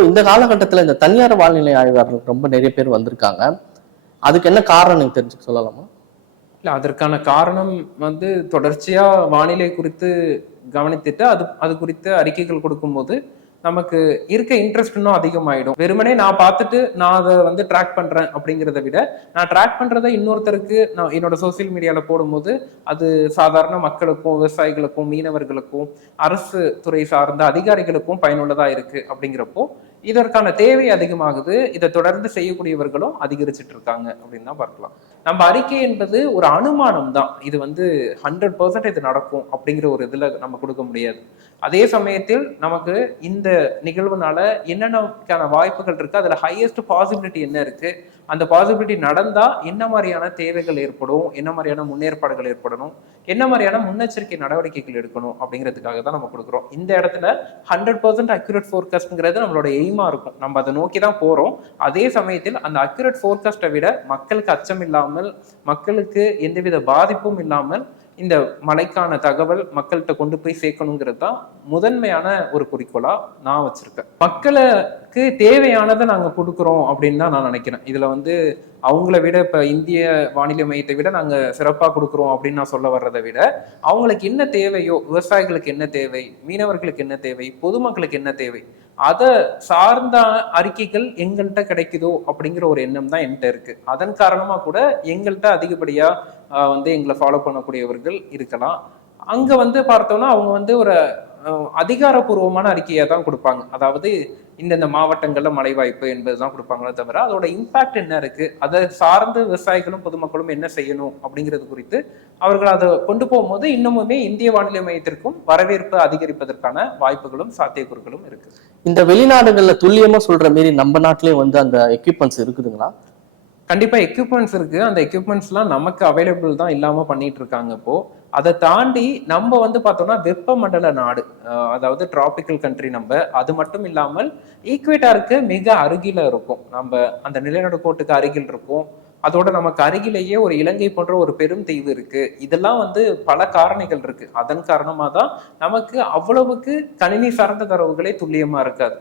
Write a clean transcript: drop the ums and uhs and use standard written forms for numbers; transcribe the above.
இந்த காலகட்டத்துல இந்த தனியார் வானிலை ஆய்வாளர்கள் ரொம்ப நிறைய பேர் வந்திருக்காங்க. அதுக்கு என்ன காரணம் நீங்க தெரிஞ்சுக்க சொல்லலாமா? இல்ல அதற்கான காரணம் தொடர்ச்சியா வானிலை குறித்து கவனித்துட்டு அது அது குறித்து அறிக்கைகள் கொடுக்கும்போது நமக்கு இருக்க இன்ட்ரெஸ்ட் இன்னும் அதிகமாயிடும். வெறுமனே நான் பார்த்துட்டு நான் அதை ட்ராக் பண்றேன் அப்படிங்கிறத விட, நான் ட்ராக் பண்றதை இன்னொருத்தருக்கு நான் என்னோட சோசியல் மீடியால போடும்போது அது சாதாரண மக்களுக்கும், விவசாயிகளுக்கும், மீனவர்களுக்கும், அரசு துறை சார்ந்த அதிகாரிகளுக்கும் பயனுள்ளதா இருக்கு அப்படிங்கிறப்போ இதற்கான தேவை அதிகமாகுது. இதை தொடர்ந்து செய்யக்கூடியவர்களும் அதிகரிச்சுட்டு இருக்காங்க அப்படின்னு தான் பார்க்கலாம். நம்ம அறிக்கை என்பது ஒரு அனுமானம் தான். இது 100% இது நடக்கும் அப்படிங்கிற ஒரு இதுல நம்ம கொடுக்க முடியாது. அதே சமயத்தில் நமக்கு இந்த நிகழ்வுனால என்னென்ன வாய்ப்புகள் இருக்கு, அதுல ஹையஸ்ட் பாசிபிலிட்டி என்ன இருக்கு, அந்த பாசிபிலிட்டி நடந்தா என்ன மாதிரியான தேவைகள் ஏற்படும், என்ன மாதிரியான முன்னேற்பாடுகள் ஏற்படணும், என்ன மாதிரியான முன்னெச்சரிக்கை நடவடிக்கைகள் எடுக்கணும் அப்படிங்கிறதுக்காக தான் நம்ம கொடுக்குறோம். இந்த இடத்துல 100% அக்யூரேட் ஃபோர்காஸ்ட்ங்கிறது நம்மளோட எய்மா இருக்கும். நம்ம அதை நோக்கி தான் போறோம். அதே சமயத்தில் அந்த அக்யூரேட் ஃபோர்காஸ்ட்டை விட மக்களுக்கு அச்சம் இல்லாமல், மக்களுக்கு எந்தவித பாதிப்பும் இல்லாமல் இந்த மழைக்கான தகவல் மக்கள்கிட்ட கொண்டு போய் சேர்க்கணுங்கிறது தான் முதன்மையான ஒரு குறிக்கோளா நான் வச்சிருக்கேன். மக்களுக்கு தேவையானதை நாங்க கொடுக்குறோம் அப்படின்னு தான் நான் நினைக்கிறேன். இதுல அவங்கள விட இப்ப இந்திய வானிலை மையத்தை விட நாங்க சிறப்பா கொடுக்குறோம் அப்படின்னு நான் சொல்ல வர்றதை விட, அவங்களுக்கு என்ன தேவையோ, விவசாயிகளுக்கு என்ன தேவை, மீனவர்களுக்கு என்ன தேவை, பொதுமக்களுக்கு என்ன தேவை, அதை சார்ந்த அறிக்கைகள் எங்கள்கிட்ட கிடைக்குதோ அப்படிங்கிற ஒரு எண்ணம் தான் என்கிட்ட இருக்கு. அதன் காரணமா கூட எங்கள்கிட்ட அதிகப்படியா எங்களை ஃபாலோ பண்ணக்கூடியவர்கள் இருக்கலாம். அங்க பார்த்தோம்னா அவங்க ஒரு அதிகாரப்பூர்வமான அறிக்கையை தான் கொடுப்பாங்க. அதாவது இந்தந்த மாவட்டங்கள்ல மழை வாய்ப்பு என்பதுதான் கொடுப்பாங்களே தவிர அதோட இம்பாக்ட் என்ன இருக்கு, அதை சார்ந்து விவசாயிகளும் பொதுமக்களும் என்ன செய்யணும் அப்படிங்கிறது குறித்து அவர்கள் அதை கொண்டு போகும்போது இன்னமுமே இந்திய வானிலை மையத்திற்கும் வரவேற்பு அதிகரிப்பதற்கான வாய்ப்புகளும் சாத்தியக்கூறுகளும் இருக்கு. இந்த வெளிநாடுகள்ல துல்லியமா சொல்ற மாரி நம்ம நாட்டிலேயே அந்த எக்யூப்மெண்ட்ஸ் இருக்குதுங்களா? கண்டிப்பா எக்யூப்மெண்ட்ஸ் இருக்கு. அந்த எக்யூப்மெண்ட்ஸ் எல்லாம் நமக்கு அவைலபிள் தான் இல்லாம பண்ணிட்டு இருக்காங்க இப்போ. அதை தாண்டி நம்ம பார்த்தோம்னா வெப்பமண்டல நாடு, அதாவது டிராபிக்கல் கண்ட்ரி நம்ம. அது மட்டும் இல்லாமல் ஈக்வேட்டாருக்கு மிக அருகில இருக்கும். நம்ம அந்த நிலநடுக்கோட்டுக்கு அருகில் இருக்கும். அதோட நமக்கு அருகிலேயே ஒரு இலங்கை போன்ற ஒரு பெரும் தீவு இருக்கு. இதெல்லாம் பல காரணிகள் இருக்கு. அதன் காரணமா தான் நமக்கு அவ்வளவுக்கு கணினி சார்ந்த தரவுகளே துல்லியமா இருக்காது.